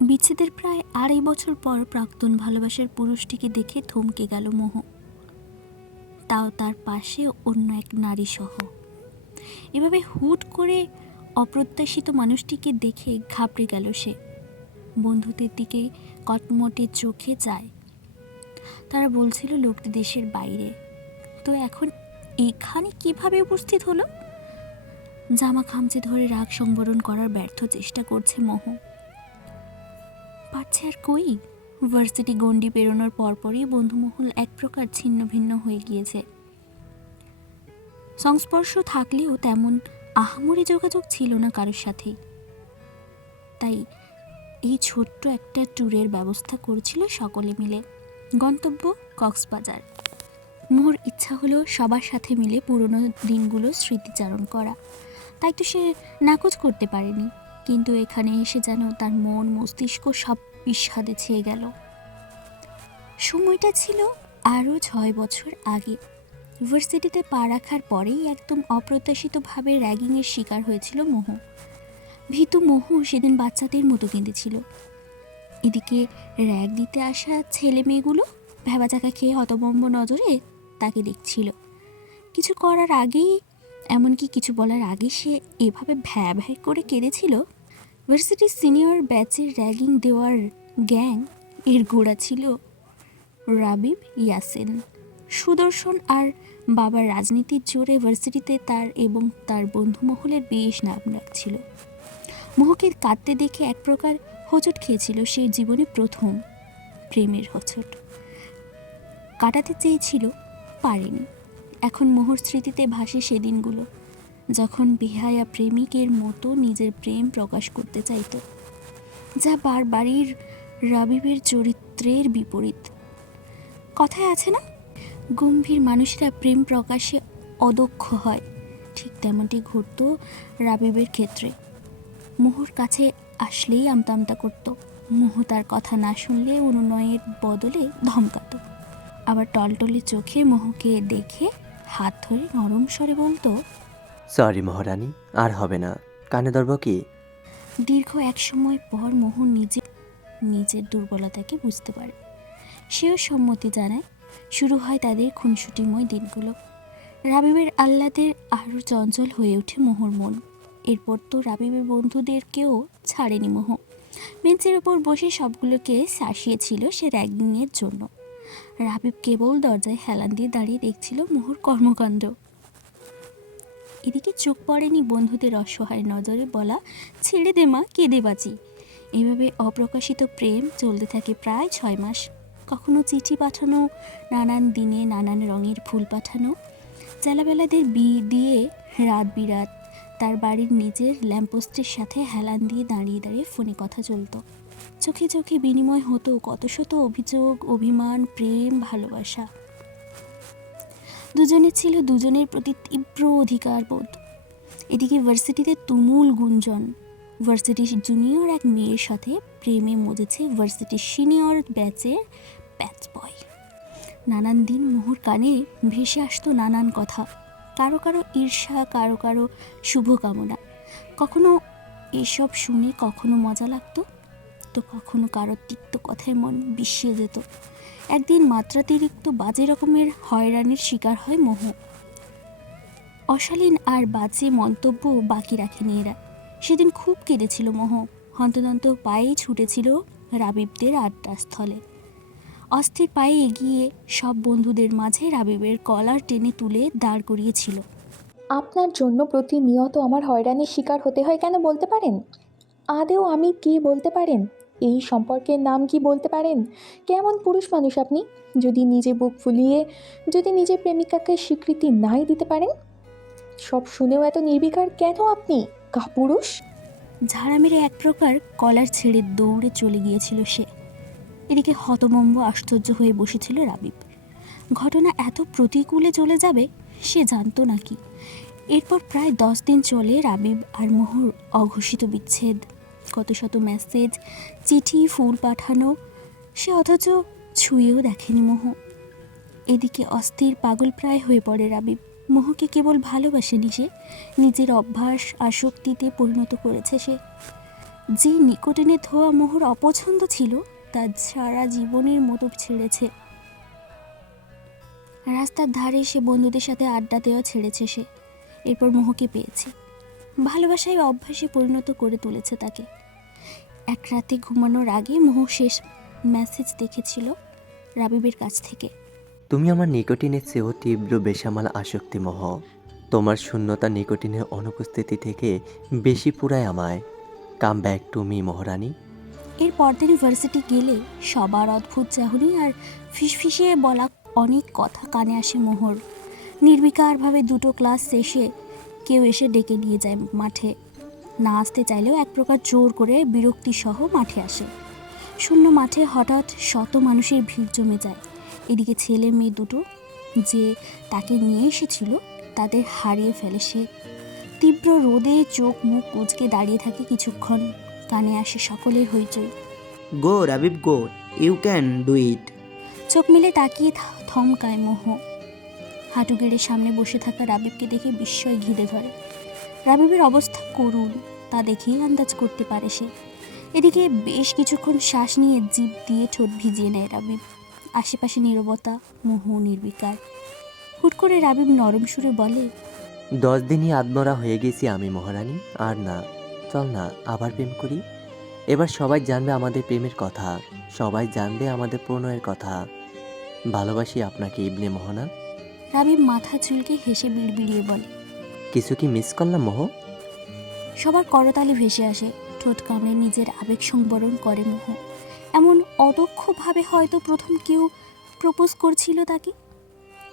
বিচ্ছেদের প্রায় 2.5 বছর পর প্রাক্তন ভালোবাসার পুরুষটিকে দেখে থমকে গেল মোহ, তাও তার পাশে অন্য এক নারী সহ। এভাবে হুট করে অপ্রত্যাশিত মানুষটিকে দেখে ঘাবড়ে গেল সে। বন্ধুদের দিকে কটমটে চোখে যায়। তারা বলছিল লোকটি দেশের বাইরে, তো এখন এখানে কিভাবে উপস্থিত হলো? জামা খামচে ধরে রাগ সংবরণ করার ব্যর্থ চেষ্টা করছে মোহ। পাচ্ছে আর কই? ভার্সিটি গণ্ডি পেরোনোর পরপরই বন্ধুমহল এক প্রকার ছিন্ন ভিন্ন হয়ে গিয়েছে। সংস্পর্শ থাকলেও তেমন আহামরি যোগাযোগ ছিল না কারোর সাথেই। তাই এই ছোট্ট একটা ট্যুরের ব্যবস্থা করছিল সকলে মিলে। গন্তব্য কক্সবাজার। মোহর ইচ্ছা হলো সবার সাথে মিলে পুরনো দিনগুলো স্মৃতিচারণ করা। তাই তো সে নাকচ করতে পারেনি, কিন্তু এখানে এসে যেন তার মন মস্তিষ্ক সব বিষাদে ছেয়ে গেল। সময়টা ছিল আরও 6 বছর আগে। ভার্সিটিতে পা রাখার পরেই একদম অপ্রত্যাশিতভাবে র্যাগিংয়ের শিকার হয়েছিল মোহ। ভীতু মোহ সেদিন বাচ্চাদের মতো কেঁদেছিল। এদিকে র্যাগ দিতে আসা ছেলে মেয়েগুলো ভ্যাবাচাকা খেয়ে হতভম্ব নজরে তাকে দেখছিল। কিছু করার আগেই, এমনকি কিছু বলার আগে সে এভাবে ভ্যা ভ্যা করে কেঁদেছিল। ভার্সিটির সিনিয়র ব্যাচের র্যাগিং দেওয়ার গ্যাং এর গোড়া ছিল রাবিব, ইয়াসিন, সুদর্শন আর বাবার রাজনীতির জোরে ভার্সিটিতে তার এবং তার বন্ধু মহলের বেশ নাম রাখছিল। মোহকে কাঁদতে দেখে এক প্রকার হোঁচট খেয়েছিল সে, জীবনে প্রথম প্রেমের হোঁচট। কাটাতে চেয়েছিল, পারেনি। এখন মোহর স্মৃতিতে ভাসে সেদিনগুলো, যখন বেহায়া প্রেমিকের মতো নিজের প্রেম প্রকাশ করতে চাইত, যা বারবারই রাবিবের চরিত্রের বিপরীত। কথায় আছে না, গম্ভীর মানুষরা প্রেম প্রকাশে অদক্ষ হয়, ঠিক তেমনটি ঘটত রাবিবের ক্ষেত্রে। মোহর কাছে আসলেই আমতা আমতা করত। মোহ তার কথা না শুনলে অনুনয়ের বদলে ধমকাত। আবার টলটলে চোখে মোহকে দেখে হাত ধরে নরম স্বরে বলতো, সরি মহারানী, আর হবে না। কানে ধরব কি? দীর্ঘ এক সময় পর মোহ নিজের দুর্বলতাকে বুঝতে পারে। সেও সম্মতি জানায়। শুরু হয় তাদের খুনসুটিময় দিনগুলো। রাবিবের আহ্লাদের আরও চঞ্চল হয়ে ওঠে মোহর মন। এরপর তো রাবিবের বন্ধুদেরকেও ছাড়েনি মোহ। বেঞ্চের ওপর বসে সবগুলোকে শাসিয়েছিল সে র্যাগিংয়ের জন্য। রাবিব কেবল দরজায় হেলান দিয়ে দাঁড়িয়ে দেখছিল মোহর কর্মকাণ্ড। এদিকে চোখ পড়েনি বন্ধুদের অসহায় নজরে বলা, ছেড়ে দে মা, কেঁদে বাঁচি। এভাবে অপ্রকাশিত প্রেম চলতে থাকে প্রায় 6 মাস। কখনো চিঠি পাঠানো, নানান দিনে নানান রঙের ফুল পাঠানো, চেলাবেলাদের দিয়ে রাত বিরাত তার বাড়ির নিজের ল্যাম্পপোস্টের সাথে হেলান দিয়ে দাঁড়িয়ে দাঁড়িয়ে ফোনে কথা চলতো। চোখে চোখে বিনিময় হতো কত শত অভিযোগ, অভিমান, প্রেম, ভালোবাসা। দুজনের ছিল দুজনের প্রতি তীব্র অধিকার বোধ। এদিকে ভার্সিটিতে তুমুল গুঞ্জন। ভার্সিটির জুনিয়র এক মেয়ের সাথে প্রেমে মজেছে ভার্সিটির সিনিয়র ব্যাচের ব্যাচ বয়। নানান দিন মোহর কানে ভেসে আসতো নানান কথা, কারো কারো ঈর্ষা, কারো কারো শুভকামনা। কখনো এসব শুনে কখনো মজা লাগতো, তো কখনো কারো তিক্ত কথায় মন বিষিয়ে যেত। একদিন মাত্রাতিরিক্ত বাজে রকমের হয়রানির শিকার হয় মোহ। অশালীন আর বাজে মন্তব্য বাকি রাখেনি এরা। সেদিন খুব কেঁদেছিল মোহ। হন্তদন্ত পায়েই ছুটেছিল রাবিবদের আড্ডাস্থলে। অস্থির পায়ে এগিয়ে সব বন্ধুদের মাঝে রাবিবের কলার টেনে তুলে দাঁড় করিয়েছিল। আপনার জন্য প্রতিনিয়ত আমার হয়রানির শিকার হতে হয় কেন বলতে পারেন? আদেও আমি কে বলতে পারেন? এই সম্পর্কের নাম কি বলতে পারেন? কেমন পুরুষ মানুষ আপনি, যদি নিজে বুক ফুলিয়ে যদি নিজের প্রেমিকাকে স্বীকৃতি নাই দিতে পারেন? সব শুনেও এত নির্বিকার কেন আপনি, কাপুরুষ? ঝাড়া মেরে এক প্রকার কলার ছেড়ে দৌড়ে চলে গিয়েছিল সে। এদিকে হতভম্ব আশ্চর্য হয়ে বসেছিল রাবিব। ঘটনা এত প্রতিকূলে চলে যাবে সে জানতো নাকি। এরপর প্রায় 10 দিন চলে রাবিব আর মোহর অঘোষিত বিচ্ছেদ। কত শত মেসেজ, চিঠি, ফুল পাঠানো, সে অথচ ছুঁয়েও দেখেনি মোহ। এদিকে অস্থির পাগল প্রায় হয়ে পড়ে রাবিব। মোহকে কেবল ভালোবাসেনি, সে নিজের অভ্যাস আসক্তিতে পরিণত করেছে। সে যে নিকোটিনের ধোয়া মোহর অপছন্দ ছিল তা সারা জীবনের মতো ছেড়েছে। রাস্তার ধারে সে বন্ধুদের সাথে আড্ডা দেওয়া ছেড়েছে সে। এরপর মোহকে পেয়েছে, ভালোবাসায় অভ্যাসে পরিণত করে তুলেছে তাকে। এক রাতে ঘুমানোর আগে মোহ শেষ মেসেজ দেখেছিল রাবিবের কাছ থেকে। তুমি আমার নিকোটিনের চেয়েও তীব্র বেসামাল আসক্তি মোহ। তোমার শূন্যতা নিকোটিনের অনুপস্থিতি থেকে বেশি পুরায় আমায়। কাম ব্যাক টু মি মহারানী। এর পরদিন ইউনিভার্সিটি গেলে সবার অদ্ভুত চাহনি আর ফিসফিসিয়ে বলা অনেক কথা কানে আসে মোহর। নির্বিকারভাবে দুটো ক্লাস শেষে কেউ এসে ডেকে নিয়ে যায় মাঠে। না আসতে চাইলেও এক প্রকার জোর করে বিরক্তিসহ মাঠে আসে। শূন্য মাঠে হঠাৎ শত মানুষের ভিড় জমে যায়। এদিকে ছেলে মেয়ে দুটো যে তাকে নিয়ে এসেছিল তাদের হারিয়ে ফেলে সে। তীব্র রোদে চোখ মুখ কুঁচকে দাঁড়িয়ে থাকে কিছুক্ষণ। কানে আসে সকলের হইচই। গো রাবিব গো, ইউ ক্যান ডু ইট। চোখ মেলে তাকিয়ে থমকায় মোহ। হাঁটু গেড়ে সামনে বসে থাকা রাবিবকে দেখে বিস্ময় ঘিরে ধরে। রাবিবের অবস্থা করুণ, তা দেখেই আন্দাজ করতে পারে সে। এদিকে বেশ কিছুক্ষণ শ্বাস নিয়ে জিভ দিয়ে ঠোঁট ভিজিয়ে নেয় রাবিব। আশেপাশে নীরবতা, মোহ নির্বিকার। হুট করে রাবিব নরম সুরে বলে, 10 দিনই আত্মরা হয়ে গেছি আমি মহারানী। আর না, চল না আবার প্রেম করি। এবার সবাই জানবে আমাদের প্রেমের কথা, সবাই জানবে আমাদের প্রণয়ের কথা। ভালোবাসি আপনাকে ইবনে মোহনা। রাবিব মাথা চুলকে হেসে বিড়বিড়িয়ে বলে। কিছু কি মিস করলাম মোহ? সবার করতালি ভেসে আসে। ঠোঁট কামড়ে নিজের আবেগ সংবরণ করে মোহ। এমন অদক্ষভাবে হয়তো প্রথম কেউ প্রপোজ করছিল তাকে।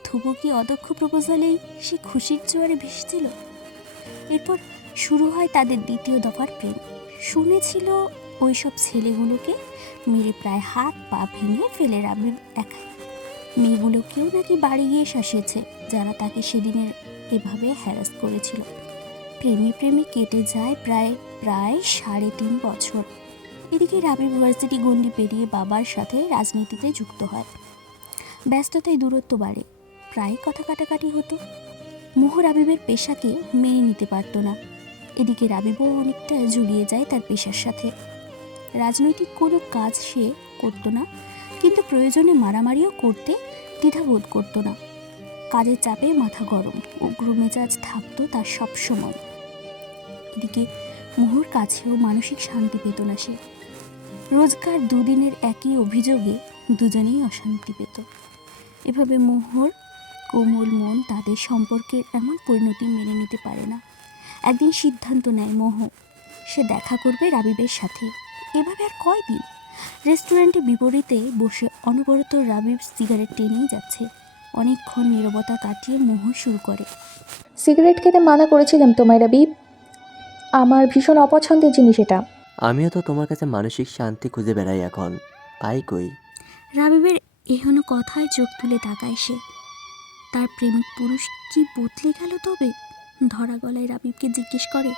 তবু কি অদক্ষ প্রপোজালেই সে খুশির জোয়ারে ভেসেছিল? এরপর শুরু হয় তাদের দ্বিতীয় দফার প্রেম। শুনেছিল ওইসব ছেলেগুলোকে মেরে প্রায় হাত পা ভেঙে ফেলে রাবিব একা। মেয়েগুলোকেও নাকি বাড়ি গিয়ে শাসিয়েছে যারা তাকে সেদিনের এভাবে হ্যারাস করেছিল। প্রেমে প্রেমে কেটে যায় প্রায় 3.5 বছর। এদিকে রাবিব ইউনিভার্সিটি গণ্ডি পেরিয়ে বাবার সাথে রাজনীতিতে যুক্ত হয়। ব্যস্ততায় দূরত্ব বাড়ে, প্রায় কথা কাটাকাটি হতো। মোহ রাবিবের পেশাকে মেনে নিতে পারত না। এদিকে রাবিবও অনেকটা জড়িয়ে যায় তার পেশার সাথে। রাজনৈতিক কোনো কাজ সে করত না, কিন্তু প্রয়োজনে মারামারিও করতে দ্বিধাবোধ করত না। কাজের চাপে মাথা গরম, উগ্র মেজাজ থাকতো তার সব সময়। এদিকে মোহর কাছেও মানসিক শান্তি পেত না সে। রোজকার দুদিনের একই অভিযোগে দুজনেই অশান্তি পেত। এভাবে মোহর কোমল মন তাদের সম্পর্কের এমন পরিণতি মেনে নিতে পারে না। একদিন সিদ্ধান্ত নেয় মোহ, সে দেখা করবে রাবিবের সাথে। এভাবে আর কয়দিন? রেস্টুরেন্টে বিপরীতে বসে অনবরত রাবিব সিগারেট টেনেই যাচ্ছে। অনেকক্ষণ নীরবতা কাটিয়ে মোহ শুরু করে, সিগারেট খেতে মানা করেছিলাম তোমায় রাবিব, আমার ভীষণ অপছন্দের জিনিস এটা। আমিও তো তোমার কাছে মানসিক শান্তি খুঁজে বেড়াই এখন, পাই কই? রাবিবের এহেন কথায় চোখ তুলে তাকায় সে। তার প্রেমিক পুরুষ কি বদলে গেল তবে? ধরা গলায় রাবিবকে জিজ্ঞেস করে।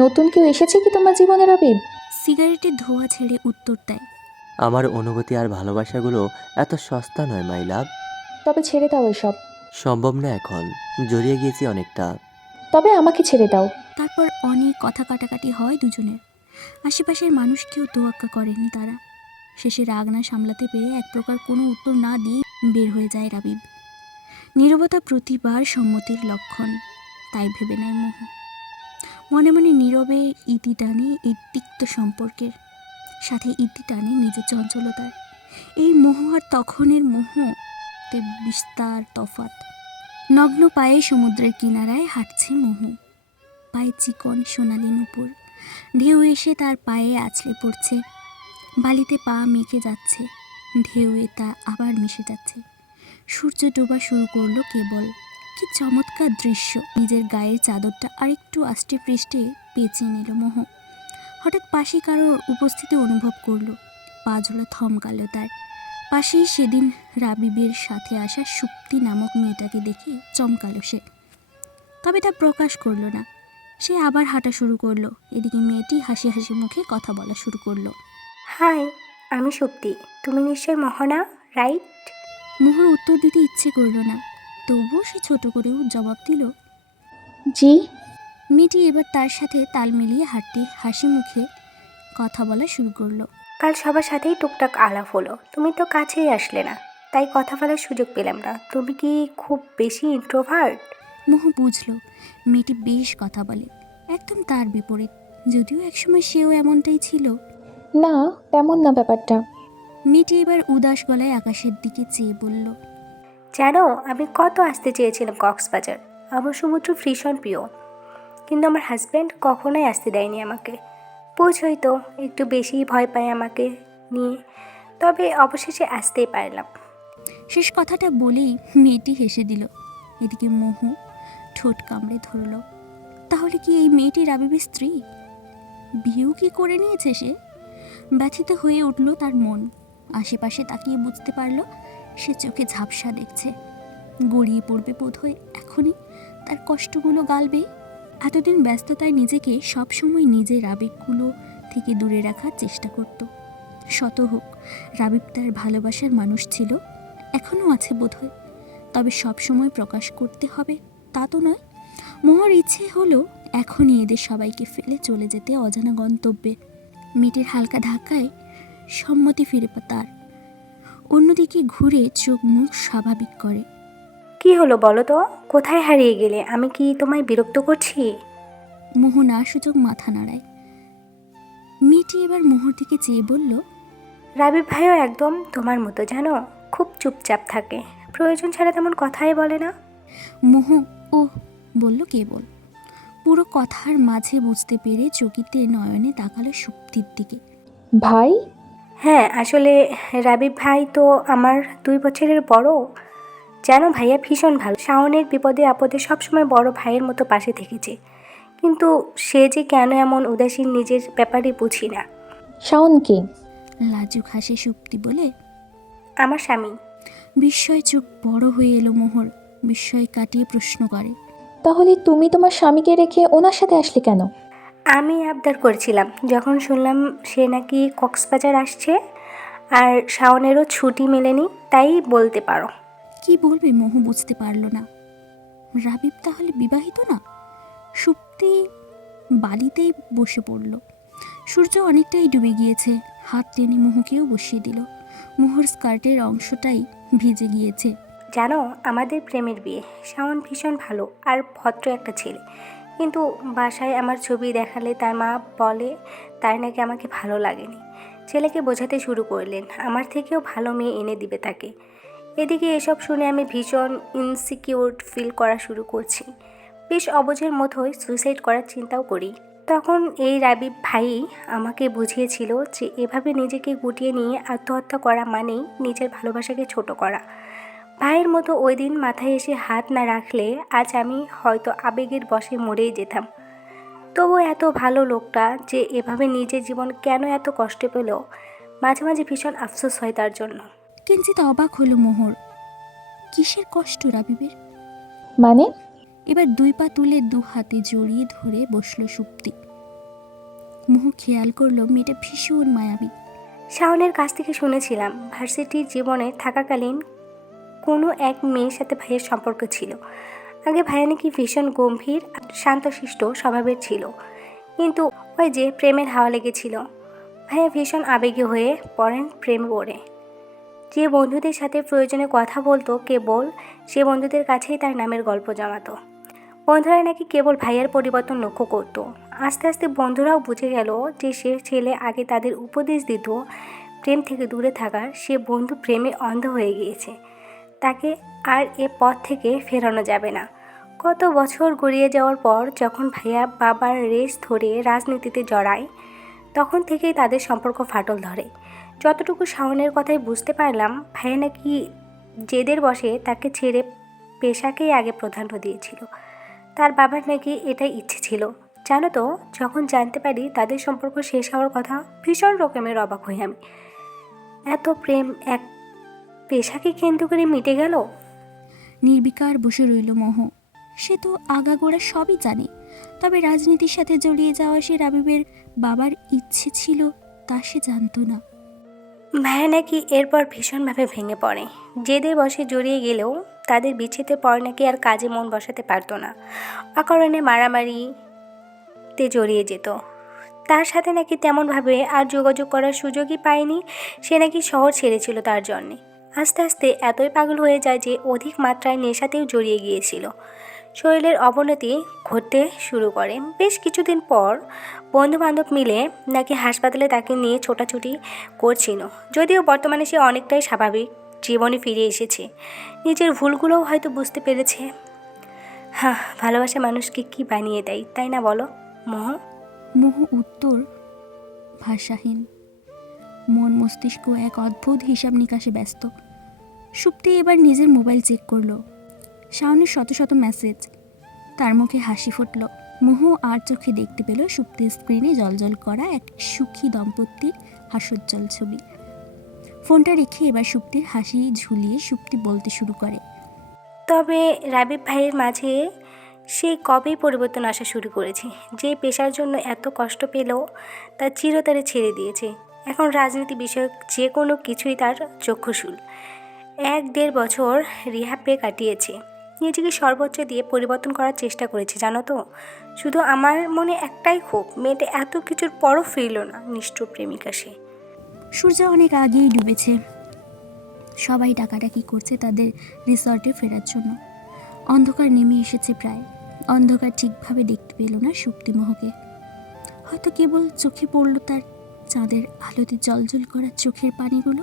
নতুন কেউ এসেছে কি তোমার জীবনে রাবিব? সিগারেটের ধোঁয়া ছেড়ে উত্তর দেয়, আমার অনুভূতি আর ভালোবাসাগুলো এত সস্তা নয় মাই লাভ। তবে ছেড়ে দাও এসব। সম্ভব না এখন, জড়িয়ে গিয়েছি অনেকটা। তবে আমাকে ছেড়ে দাও। তারপর অনেক কথা কাটাকাটি হয় দুজনের। আশেপাশের মানুষ কেউ তোয়াক্কা করেনি তারা। শেষে রাগ না সামলাতে পেরে এক প্রকার কোনো উত্তর না দিয়ে বের হয়ে যায় রাবিব। নীরবতা প্রতিবার সম্মতির লক্ষণ, তাই ভেবে নেয় মোহ। মনে মনে নীরবে ইতি টানে এই তিক্ত সম্পর্কের, সাথে ইতি টানে নিজের চঞ্চলতার। এই মোহ আর তখনের মোহতে বিস্তার তফাৎ। নগ্ন পায়ে সমুদ্রের কিনারায় হাঁটছে মোহ। পায়ে চিকন সোনালি নূপুর। ঢেউ এসে তার পায়ে আছড়ে পড়ছে। বালিতে পা মেখে যাচ্ছে, ঢেউয়ে তা আবার মিশে যাচ্ছে। সূর্য ডোবা শুরু করলো কেবল। কি চমৎকার দৃশ্য! নিজের গায়ের চাদরটা আরেকটু আষ্টে পৃষ্ঠে পেঁচিয়ে নিল মোহ। হঠাৎ পাশে কারোর উপস্থিতি অনুভব করলো। পা ঝোলা থমকালো তার। পাশেই সেদিন রাবিবের সাথে আসা সুপ্তি নামক মেয়েটাকে দেখে চমকালো সে। তবে তা প্রকাশ করলো না। সে আবার হাঁটা শুরু করলো। এদিকে মেয়েটি হাসি হাসি মুখে কথা বলা শুরু করলো। হাই, আমি সুপ্তি। তুমি নিশ্চয় মোহনা, রাইট? মোহর উত্তর দিতে ইচ্ছে করলো না। তবুও সে ছোট করেও জবাব দিল। জি। মেয়েটি এবার তার সাথে তাল মিলিয়ে হাঁটতে হাসি মুখে কথা বলা শুরু করলো। কাল সবার সাথেই টুকটাক আলাপ হলো, তুমি তো কাছেই আসলে না, তাই কথা বলার সুযোগ পেলাম না। তুমি কি খুব বেশি ইন্ট্রোভার্ট? মোহ বুঝল মেয়েটি বেশ কথা বলে, একদম তার বিপরীত, যদিও একসময় সেও এমনটাই ছিল। না, তেমন না ব্যাপারটা। মেয়েটি এবার উদাস গলায় আকাশের দিকে চেয়ে বলল। জানো, আমি কত আসতে চেয়েছিলাম কক্সবাজার, আমার সমুদ্র ভীষণ প্রিয়, কিন্তু আমার হাজব্যান্ড কখনোই আসতে দেয়নি আমাকে। বুঝই তো, একটু বেশিই ভয় পায় আমাকে নিয়ে, তবে অবশেষে আসতেই পারলাম। শেষ কথাটা বলেই মেয়েটি হেসে দিল। এদিকে মোহ ঠোঁট কামড়ে ধরল। তাহলে কি এই মেয়েটি রাবিবের স্ত্রী? বিয়েও কি করে নিয়েছে সে? ব্যথিত হয়ে উঠল তার মন। আশেপাশে তাকিয়ে বুঝতে পারল সে চোখে ঝাপসা দেখছে। গড়িয়ে পড়বে বোধহয় এখনই, তার কষ্টগুলো গালবে। এতদিন ব্যস্ততায় নিজেকে সবসময় নিজের আবেগগুলো থেকে দূরে রাখার চেষ্টা করত। শত হোক, রাবিব তার ভালোবাসার মানুষ ছিল, এখনও আছে বোধহয়, তবে সবসময় প্রকাশ করতে হবে তা তো নয়। মোহর ইচ্ছে হলো এখনই এদের সবাইকে ফেলে চলে যেতে অজানা গন্তব্যে। মেয়েটির হালকা ধাক্কায় সম্মতি ফিরে তার। অন্যদিকে ঘুরে চোখ মুখ স্বাভাবিক করে। কি হলো বলো তো, কোথায় হারিয়ে গেলে? আমি কি তোমায় বিরক্ত করছি? মোহ না সূচক মাথা নাড়ায়। মেয়েটি এবার মোহর দিকে চেয়ে বলল। রাবিব ভাইও একদম তোমার মতো, জানো, খুব চুপচাপ থাকে, প্রয়োজন ছাড়া তেমন কথাই বলে না। মোহ ও বলল কেবল। পুরো কথার মাঝে বুঝতে পেরে চকিতে নয়নে তাকালো সুপ্তির দিকে। ভাই? হ্যাঁ, আসলে রাবিব ভাই তো আমার 2 বছরের বড়। জানো, ভাইয়া ভীষণ ভালো, শাওনের বিপদে আপদে সবসময় বড় ভাইয়ের মতো পাশে থেকেছে, কিন্তু সে যে কেন এমন উদাসীন নিজের ব্যাপারে বুঝি না। শাওনকে? লাজুক হাসে সুপ্তি বলে। আমার স্বামী। বিস্ময় চোখ বড় হয়ে এলো মোহর। বিস্ময় কাটিয়ে প্রশ্ন করে। তাহলে তুমি তোমার স্বামীকে রেখে ওনার সাথে আসলে কেন? আমি আবদার করেছিলাম, যখন শুনলাম সে নাকি কক্সবাজার আসছে আর শাওনেরও ছুটি মেলেনি, তাই বলতে পারো। কি বলবে মোহ বুঝতে পারল না। রাবিব তাহলে বিবাহিত না? সুপ্তি বালিতেই বসে পড়ল। সূর্য অনেকটাই ডুবে গিয়েছে। হাত টেনে মোহকেও বসিয়ে দিল। মোহর স্কার্টের অংশটাই ভিজে গিয়েছে। জানো, আমাদের প্রেমের বিয়ে, শাওন ভীষণ ভালো আর ভদ্র একটা ছেলে, কিন্তু বাসায় আমার ছবি দেখালে তার মা বলে তার নাকি আমাকে ভালো লাগেনি। ছেলেকে বোঝাতে শুরু করলেন আমার থেকেও ভালো মেয়ে এনে দিবে তাকে। এদিকে এসব শুনে আমি ভীষণ ইনসিকিউর ফিল করা শুরু করছি। বেশ অবুঝের মতোই সুইসাইড করার চিন্তাও করি। তখন এই রাবিব ভাই আমাকে বুঝিয়েছিল যে এভাবে নিজেকে গুটিয়ে নিয়ে আত্মহত্যা করা মানেই নিজের ভালোবাসাকে ছোট করা। ভাইয়ের মতো ওই দিন মাথায় এসে হাত না রাখলে আজ আমি হয়তো আবেগের বশে মরেই যেতাম। তবু এত ভালো লোকটা যে এভাবে নিজের জীবন কেন এত কষ্ট পেল, মাঝে মাঝে ভীষণ আফসোস হয় তার জন্য। কিঞ্চিত অবাক হলো মোহর। কিসের কষ্ট রাবিবের? মানে? এবার 2 পা তুলে 2 হাতে জড়িয়ে ধরে বসল সুপ্তি। মোহ খেয়াল করলো মেয়েটা ভীষণ মায়াবী। শাওনের কাছ থেকে শুনেছিলাম ভার্সিটির জীবনে থাকাকালীন কোনো এক মেয়ের সাথে ভাইয়ের সম্পর্ক ছিল। আগে ভাইয়া নাকি ভীষণ গম্ভীর আর শান্তশিষ্ট স্বভাবের ছিল, কিন্তু ওই যে প্রেমের হাওয়া লেগেছিল। ভাইয়া ভীষণ আবেগী হয়ে পড়েন প্রেমে পড়ে। যে বন্ধুদের সাথে প্রয়োজনে কথা বলতো কেবল সে বন্ধুদের কাছেই তার নামের গল্প জমাতো। বন্ধুরা নাকি কেবল ভাইয়ার পরিবর্তন লক্ষ্য করতো। আস্তে আস্তে বন্ধুরাও বুঝে গেল যে সে ছেলে আগে তাদের উপদেশ দিত প্রেম থেকে দূরে থাকার, সে বন্ধু প্রেমে অন্ধ হয়ে গিয়েছে, তাকে আর এ পথ থেকে ফেরানো যাবে না। কত বছর গড়িয়ে যাওয়ার পর যখন ভাইয়া বাবার রেস ধরে রাজনীতিতে জড়ায়, তখন থেকেই তাদের সম্পর্ক ফাটল ধরে। যতটুকু শাওনের কথাই বুঝতে পারলাম, ভাইয়া নাকি জেদের বশে তাকে ছেড়ে পেশাকেই আগে প্রাধান্য দিয়েছিল। তার বাবার নাকি এটাই ইচ্ছে ছিল। জানো তো, যখন জানতে পারি তাদের সম্পর্ক শেষ হওয়ার কথা, ভীষণ রকমের অবাক হই আমি। এত প্রেম এক পেশাকে কেন্দ্র করে মিটে গেল। নির্বিকার বসে রইল মোহ। সে তো আগাগোড়া সবই জানে, তবে রাজনীতির সাথে জড়িয়ে যাওয়া সে রাবিবের বাবার ইচ্ছে ছিল তা সে জানতো না। ভাইয়া নাকি এরপর ভীষণভাবে ভেঙে পড়ে, জেদের বশে জড়িয়ে গেলেও তাদের বিচ্ছেদের পর নাকি আর কাজে মন বসাতে পারতো না, অকারণে মারামারিতে জড়িয়ে যেত। তার সাথে নাকি তেমনভাবে আর যোগাযোগ করার সুযোগই পায়নি। সে নাকি শহর ছেড়েছিল তার জন্যে। আস্তে আস্তে এতই পাগল হয়ে যায় যে অধিক মাত্রায় নেশাতেও জড়িয়ে গিয়েছিল। শরীরের অবনতি ঘটতে শুরু করে। বেশ কিছুদিন পর বন্ধুবান্ধব মিলে নাকি হাসপাতালে তাকে নিয়ে ছোটাছুটি করছিল। যদিও বর্তমানে সে অনেকটাই স্বাভাবিক জীবনে ফিরে এসেছে, নিজের ভুলগুলোও হয়তো বুঝতে পেরেছে। হ্যাঁ, ভালোবাসা মানুষকে কি বানিয়ে দেয়, তাই না বলো মোহ? মোহ উত্তর ভাষাহীন। মন মস্তিষ্ক এক অদ্ভুত হিসাব নিকাশে ব্যস্ত। সুপ্তি এবার নিজের মোবাইল চেক করলো। শাওনের শত শত মেসেজ। তার মুখে হাসি ফুটল। মোহ আর চোখে দেখতে পেল সুপ্তির স্ক্রিনে জলজল করা এক সুখী দম্পতির হাস্যোজ্জ্বল ছবি। ফোনটা রেখে এবার সুপ্তির হাসি ঝুলিয়ে সুপ্তি বলতে শুরু করে, তবে রাবিব ভাইয়ের মাঝে সেই কবেই পরিবর্তন আসা শুরু করেছে। যে পেশার জন্য এত কষ্ট পেলেও তা চিরতরে ছেড়ে দিয়েছে। এখন রাজনীতি বিষয়ক যে কোনো কিছুই তার চক্ষুশূল। 1-1.5 বছর রিহ্যাবে কাটিয়েছে। নিজেকে সর্বোচ্চ দিয়ে পরিবর্তন করার চেষ্টা করেছে, জানো তো। শুধু আমার মনে একটাই ক্ষোভ, মেয়েটা এত কিছুর পরও ফিরল না। নিষ্ঠুর প্রেমিকা সে। সূর্য অনেক আগেই ডুবেছে। সবাই ডাকাডাকি করছে তাদের রিসর্টে ফেরার জন্য। অন্ধকার নেমে এসেছে প্রায়। অন্ধকার ঠিকভাবে দেখতে পেল না সুপ্তিমোহকে। হয়তো কেবল চোখে পড়ল তার চাঁদের আলোতে জলজল করা চোখের পানিগুলো।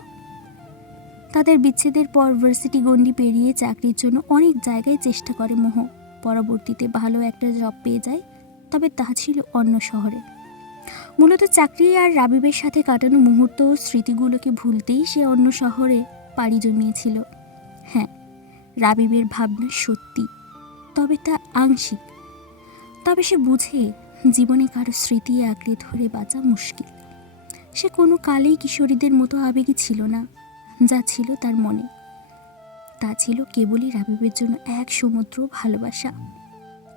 তাদের বিচ্ছেদের পর ভার্সিটি গণ্ডি পেরিয়ে চাকরির জন্য অনেক জায়গায় চেষ্টা করে মোহ। পরবর্তীতে ভালো একটা জব পেয়ে যায়, তবে তা ছিল অন্য শহরে। মূলত চাকরি আর রাবিবের সাথে কাটানো মুহূর্ত ও স্মৃতিগুলোকে ভুলতেই সে অন্য শহরে পাড়ি জমিয়েছিল। হ্যাঁ, রাবিবের ভাবনা সত্যি, তবে তা আংশিক। তবে সে বুঝে জীবনে কারো স্মৃতি আঁকড়ে ধরে বাঁচা মুশকিল। সে কোনো কালেই কিশোরীদের মতো আবেগী ছিল না। যা ছিল তার মনে, তা ছিল কেবলই রাবিবের জন্য এক সমুদ্র ভালোবাসা।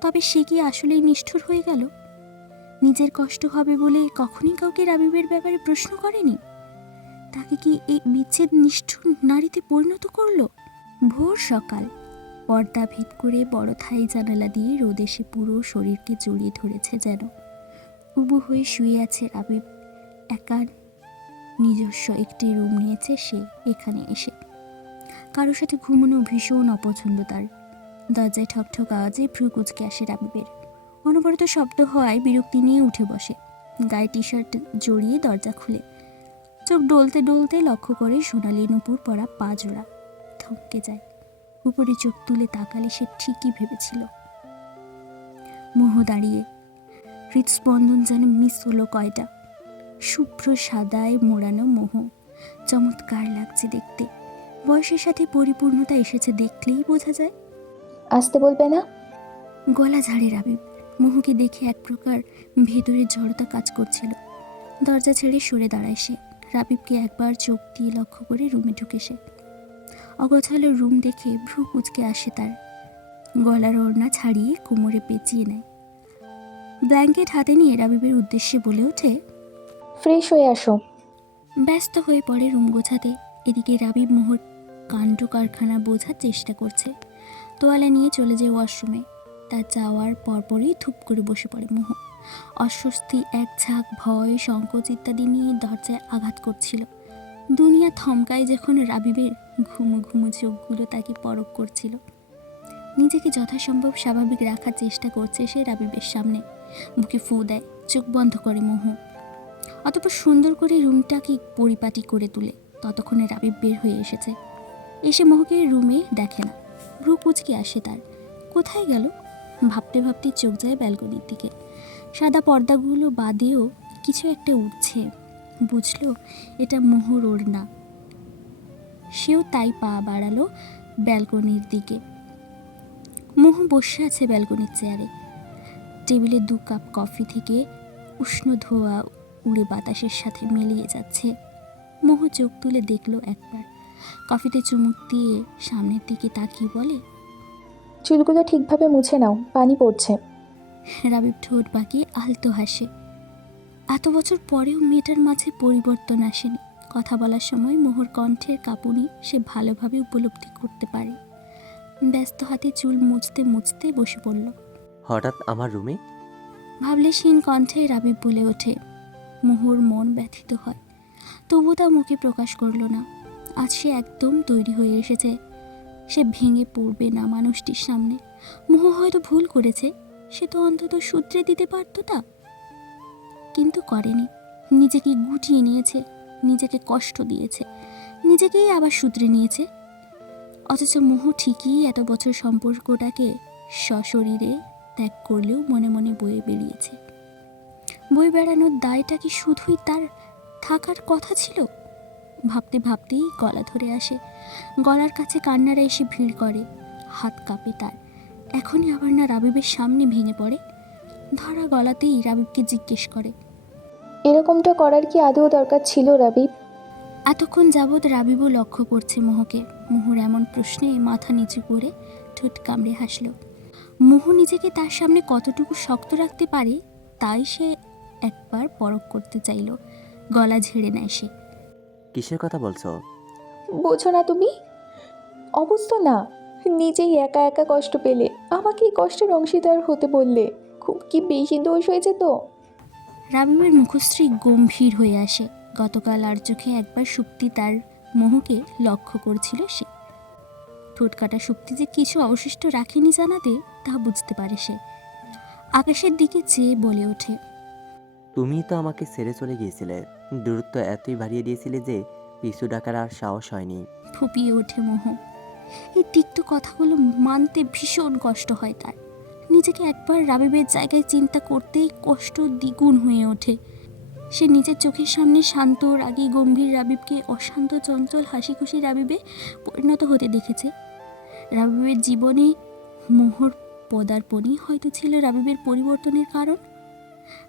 তবে সে কি আসলেই নিষ্ঠুর হয়ে গেল? নিজের কষ্ট হবে বলে কখনই কাউকে রাবিবের ব্যাপারে প্রশ্ন করেনি। তাকে কি এই বিচ্ছেদ নিষ্ঠুর নারীতে পরিণত করলো? ভোর সকাল। পর্দা ভেদ করে বড় থাই জানালা দিয়ে রোদ এসে পুরো শরীরকে জড়িয়ে ধরেছে যেন। উবু হয়ে শুয়ে আছে রাবিব। একা নিজস্ব একটি রুম নিয়েছে সে এখানে এসে। কারোর সাথে ঘুমানো ভীষণ অপছন্দ তার। দরজায় ঠকঠক আওয়াজে ভ্রু কুঁচকে আসে রাবিবের। অনবরত শব্দ হওয়ায় বিরক্তি নিয়ে উঠে বসে। গায়ে টি শার্ট জড়িয়ে দরজা খুলে চোখ ডলতে ডলতে লক্ষ্য করে সোনালি নুপুর পরা পা জোড়া। থমকে যায়। উপরে চোখ তুলে তাকালে সে ঠিকই ভেবেছিল। মোহ দাঁড়িয়ে। হৃদস্পন্দন যেন মিস হলো কয়টা। শুভ্র সাদায় মোড়ানো মোহ চমৎকার লাগছে দেখতে। বয়সের সাথে পরিপূর্ণতা এসেছে দেখলেই বোঝা যায়। আসতে বলবে না? গলা ঝাড়ে রাবিব। মোহকে দেখে এক প্রকার ভেতরের জড়তা কাজ করছিল। দরজা ছেড়ে সরে দাঁড়ায় সে। রাবিবকে একবার চোখ দিয়ে লক্ষ্য করে রুমে ঢুকে সে। অগোছালো রুম দেখে ভ্রু কুঁচকে আসে তার। গলার ওড়না ছাড়িয়ে কোমরে পেঁচিয়ে নেয়। ব্ল্যাঙ্কেট হাতে নিয়ে রাবিবের উদ্দেশ্যে বলে ওঠে, ফ্রেশ হয়ে আসো। ব্যস্ত হয়ে পড়ে রুম গোছাতে। এদিকে রাবিব মোহর কাণ্ড কারখানা বোঝার চেষ্টা করছে। তোয়ালে নিয়ে চলে যায় ওয়াশরুমে। তার যাওয়ার পরপরই ধূপ করে বসে পড়ে মোহ। অস্বস্তি, এক ঝাঁক ভয়, সংকোচ ইত্যাদি নিয়ে দরজায় আঘাত করছিল। দুনিয়া থমকায় যখন রাবিবের ঘুমু ঘুমু চোখগুলো তাকে পরখ করছিল। নিজেকে যথাসম্ভব স্বাভাবিক রাখার চেষ্টা করছে সে রাবিবের সামনে। বুকে ফু দেয়, চোখ বন্ধ করে মোহ। অতপর সুন্দর করে রুমটাকে পরিপাটি করে তুলে। ততক্ষণে রাবিব বের হয়ে এসেছে। এসে মোহকে রুমে দেখে না। ভ্রু কুঁচকে আসে তার। কোথায় গেল ভাবতে ভাবতে চোখ যায় ব্যালকনির দিকে। সাদা পর্দাগুলো বাদেও কিছু একটা উঠছে। বুঝলো এটা মোহর ওড়না। সেও তাই পা বাড়ালো ব্যালকনির দিকে। মোহ বসে আছে ব্যালকনির চেয়ারে। টেবিলে 2 কাপ কফি থেকে উষ্ণ ধোঁয়া উড়ে বাতাসের সাথে মিলিয়ে যাচ্ছে। মোহ চোখ তুলে দেখলো একবার। কফিতে চুমুক দিয়ে সামনের দিকে তাকিয়ে বলে, চুলগুলো ঠিকভাবে মুছে নাও, পানি পড়ছে। রাবিব ঠোঁট বাঁকিয়ে আলতো হাসে। এত বছর পরেও মেয়েটার মাঝে পরিবর্তন আসেনি। কথা বলার সময় মোহর কণ্ঠের কাঁপুনি সে ভালোভাবে উপলব্ধি করতে পারে। ব্যস্ত হাতে চুল মুছতে মুছতে বসে পড়ল। হঠাৎ আমার রুমে? ভাবলেশীন কণ্ঠে রাবিব বলে ওঠে। মোহর মন ব্যথিত হয়, তবু তা মুখে প্রকাশ করল না। আজ সে একদম তৈরি হয়ে এসেছে, সে ভেঙে পড়বে না মানুষটির সামনে। মোহ হয়তো ভুল করেছে, সে তো অন্তত সূত্রে দিতে পারত তা, কিন্তু করেনি। নিজেকে গুটিয়ে নিয়েছে, নিজেকে কষ্ট দিয়েছে, নিজেকেই আবার সূত্রে নিয়েছে। অথচ মোহ ঠিকই এত বছর সম্পর্কটাকে সশরীরে ত্যাগ করলেও মনে মনে বয়ে বেরিয়েছে। বয়ে বেড়ানোর দায়টা কি শুধুই তার থাকার কথা ছিল? ভাবতে ভাবতেই গলা ধরে আসে, গলার কাছে কান্নারা এসে ভিড় করে, হাত কাঁপে তার। এখনই আবার না রাবিবের সামনে ভেঙে পড়ে। ধরা গলাতেই রাবিবকে জিজ্ঞেস করে, এরকমটা করার কি আদৌ দরকার ছিল রাবিব? এতক্ষণ যাবৎ রাবিবও লক্ষ্য করছে মোহকে। মোহর এমন প্রশ্নে মাথা নিচু করে ঠোঁট কামড়ে হাসল। মোহ নিজেকে তার সামনে কতটুকু শক্ত রাখতে পারে তাই সে একবার পরখ করতে চাইল। গলা ঝেড়ে নেয় সে। কিসের কথা বলছো? বোঝো না তুমি? অবস্থা না, নিজেই একা একা কষ্ট পেলে আমাকে এই কষ্টের অংশীদার হতে বললে। খুব কি বেশি দোষ হয়েছে তো? রাবিবের মুখশ্রী গম্ভীর হয়ে আসে। গতকাল আর চোখে একবার সুপ্তি তার মোহকে লক্ষ্য করছিল সে। ঠোঁট কাটা সুপ্তি যে কিছু অবশিষ্ট রাখেনি জানাতে তা বুঝতে পারে সে। আকাশের দিকে চেয়ে বলে ওঠে, তুমি তো আমাকে ছেড়ে চলে গিয়েছিলে, দূরত্ব এতই বাড়িয়ে দিয়েছিলে যে পিছু ডাকার আর সাহস হয়নি। ফুপিয়ে ওঠে মোহ। এই তিক্ত কথাগুলো মানতে ভীষণ কষ্ট হয় তার। নিজেকে একবার রাবিবের জায়গায় চিন্তা করতেই কষ্ট দ্বিগুণ হয়ে ওঠে। সে নিজের চোখের সামনে শান্ত রাগী গম্ভীর রাবিবকে অশান্ত চঞ্চল হাসি খুশি রাবিবে পরিণত হতে দেখেছে। রাবিবের জীবনে মোহর পদার্পণই হয়তো ছিল রাবিবের পরিবর্তনের কারণ।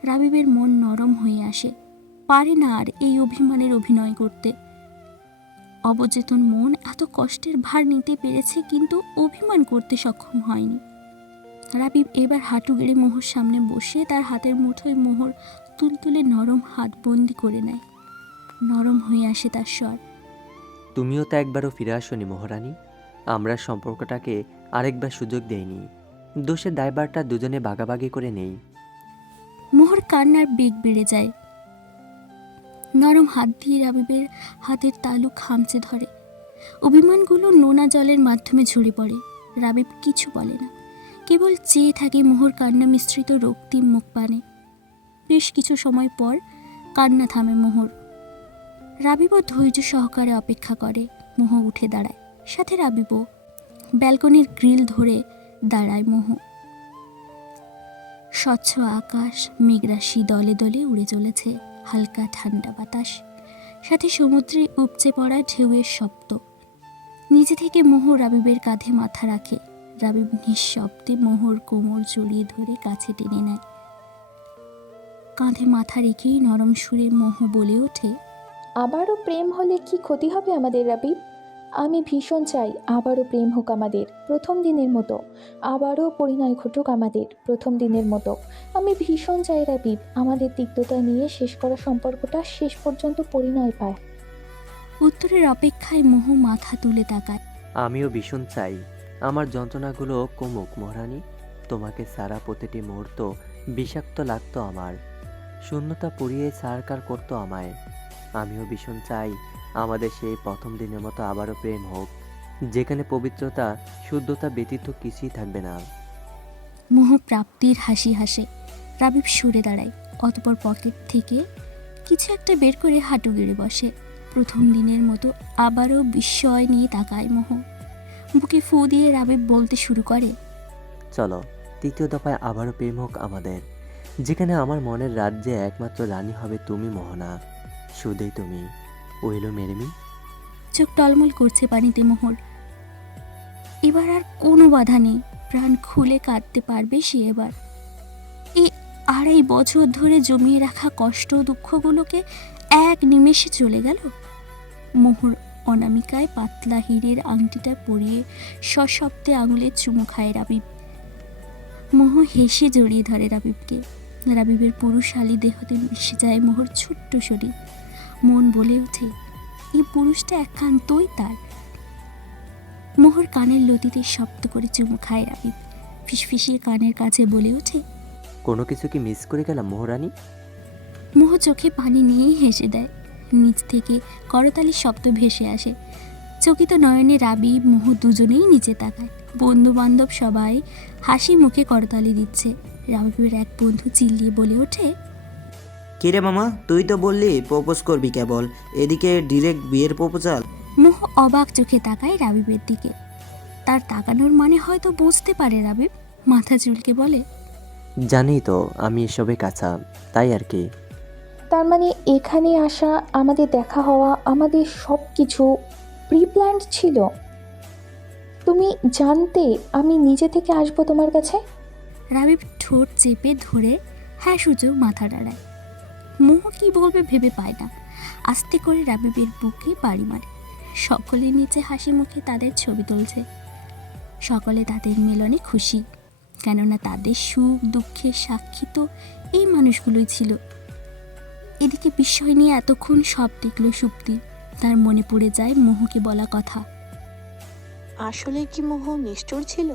রাবিবের মন নরম হয়ে আসে, পারে না আর এই অভিমানের অভিনয় করতে। অবচেতন মন এত কষ্টের ভার নিতে পেরেছে, কিন্তু অভিমান করতে সক্ষম হয়নি। রাবিব এবার হাঁটু গেড়ে মোহর সামনে বসে তার হাতের মুঠোয় মোহর তুলতুলে নরম হাত বন্দি করে নেয়। নরম হয়ে আসে তার স্বর। তুমিও তো একবারও ফিরে আসোনি মহারানী। আমরা সম্পর্কটাকে আরেকবার সুযোগ দেইনি। দোষের দায়ভারটা দুজনে ভাগাভাগি করে নেই। মোহর কান্নার বেগ বেড়ে যায়। নরম হাত দিয়ে রাবিবের হাতের তালু খামচে ধরে। অভিমানগুলো নোনা জলের মাধ্যমে ঝরে পড়ে। রাবিব কিছু বলে না, কেবল চেয়ে থাকে মোহর কান্না মিশ্রিত রক্তিম মুখ পানে। বেশ কিছু সময় পর কান্না থামে মোহর। রাবিবও ধৈর্য সহকারে অপেক্ষা করে। মোহ উঠে দাঁড়ায়, সাথে রাবিবও। ব্যালকনির গ্রিল ধরে দাঁড়ায় মোহ। স্বচ্ছ আকাশ, মেঘরাশি দলে দলে উড়ে চলেছে। হালকা ঠান্ডা বাতাস, সাথে সমুদ্রে উপচে পড়া ঢেউয়ের শব্দ। নিজে থেকে মোহ রাবিবের কাঁধে মাথা রাখে। রাবিব নিঃশব্দে মোহর কোমর জড়িয়ে ধরে কাছে টেনে নেয়। কাঁধে মাথা রেখেই নরম সুরে মোহ বলে ওঠে, আবারও প্রেম হলে কি ক্ষতি হবে আমাদের রাবিব? আমি ভীষণ চাই আবারও প্রেম হোক আমাদের প্রথম দিনের মতো, আবারও পরিণয় ঘটুক আমাদের প্রথম দিনের মতো। আমি ভীষণ চাই রাবিব, আমাদের তিক্ততা নিয়ে শেষ করা সম্পর্কটা শেষ পর্যন্ত পরিণয় পায়। উত্তরের অপেক্ষায় মোহ মাথা তুলে তাকায়। আমিও ভীষণ চাই আমার যন্ত্রণাগুলো কমুক মহারানী। তোমাকে সারা প্রতিটি মুহূর্ত বিষাক্ত লাগতো আমার, শূন্যতা পুড়িয়ে ছাড়কার করতো আমায়। আমিও ভীষণ চাই আমাদের সেই প্রথম দিনের মতো আবারও প্রেম হোক, যেখানে পবিত্রতা শুদ্ধতা ব্যতীত কিছুই থাকবে না। মোহ প্রাপ্তির হাসি হাসে। রাবিব সরে দাঁড়ায়, অতপর পকেট থেকে কিছু একটা বের করে হাঁটু গেড়ে বসে। প্রথম দিনের মতো আবারও বিস্ময় নিয়ে তাকায় মোহ। বুকে ফু দিয়ে রাবিব বলতে শুরু করে, চলো তৃতীয় দফায় আবারও প্রেম হোক আমাদের, যেখানে আমার মনের রাজ্যে একমাত্র রানী হবে তুমি মোহনা, শুধুই তুমি। ওইলো মেরেমি। চোখ টলমল করছে পানিতে মোহর। এবার আর কোনো বাধা নেই, প্রাণ খুলে কাঁদতে পারবে সে এবার। এই 2.5 বছর ধরে জমিয়ে রাখা কষ্ট দুঃখগুলোকে এক নিমেষে চলে গেল। মোহর অনামিকায় পাতলা হীরের আংটিটা পরিয়ে সশব্দে আঙুলের চুমু খায় রাবিব। মোহ হেসে জড়িয়ে ধরে রাবিবকে। রাবিবের পুরুষালী দেহতে মিশে যায় মোহর ছোট্ট শরীর। মন বলে ওঠে, এই পুরুষটা একান্তই তার। মোহর কানের লতিতে শব্দ করে চুমু খায় রাবিব। ফিসফিসিয়ে কানের কাছে বলে ওঠে, কোনো কিছু কি মিস করে গেলাম মহারানী? মোহ চোখে পানি নিয়েই হেসে দেয়। নিচ থেকে করতালির শব্দ ভেসে আসে। চকিত নয়নে রাবিব মোহ দুজনেই নিচে তাকায়। বন্ধু বান্ধব সবাই হাসি মুখে করতালি দিচ্ছে। রাবিবের এক বন্ধু চিল্লিয়ে বলে ওঠে, কিরে মামা, তুই তো বললি প্রপোজ করবি কেবল, এদিকে ডিরেক্ট বিয়ের প্রপোজাল। মোহ অবাক চোখে তাকায় রাবিবের দিকে। তার তাকানোর মানে হয়তো বুঝতে পারে রাবিব। মাথা চুলকে বলে, জানি তো আমি এসবে কাঁচা, তাই আর কি। তার মানে এখানে আসা, আমাদের দেখা হওয়া, আমাদের সব কিছু প্রি প্ল্যান্ড ছিল? তুমি জানতে আমি নিজে থেকে আসবো তোমার কাছে? রাবিব ঠোঁট চেপে ধরে হ্যাঁ সূচক মাথা নাড়ায়। মোহ কি বলবে ভেবে পায় না। আস্তে করে রাবিবের বুকে বাড়ি মারে। সকলে নিচে হাসি মুখে তাদের ছবি তুলছে। সকলে তাদের মিলনে খুশি, কেননা তাদের সুখ দুঃখের সাক্ষী তো এই মানুষগুলোই ছিল। এদিকে বিস্ময় নিয়ে এতক্ষণ সব দেখলো সুপ্তি। তার মনে পড়ে যায় মোহকে বলা কথা। আসলে কি মোহ নিষ্ঠুর ছিল?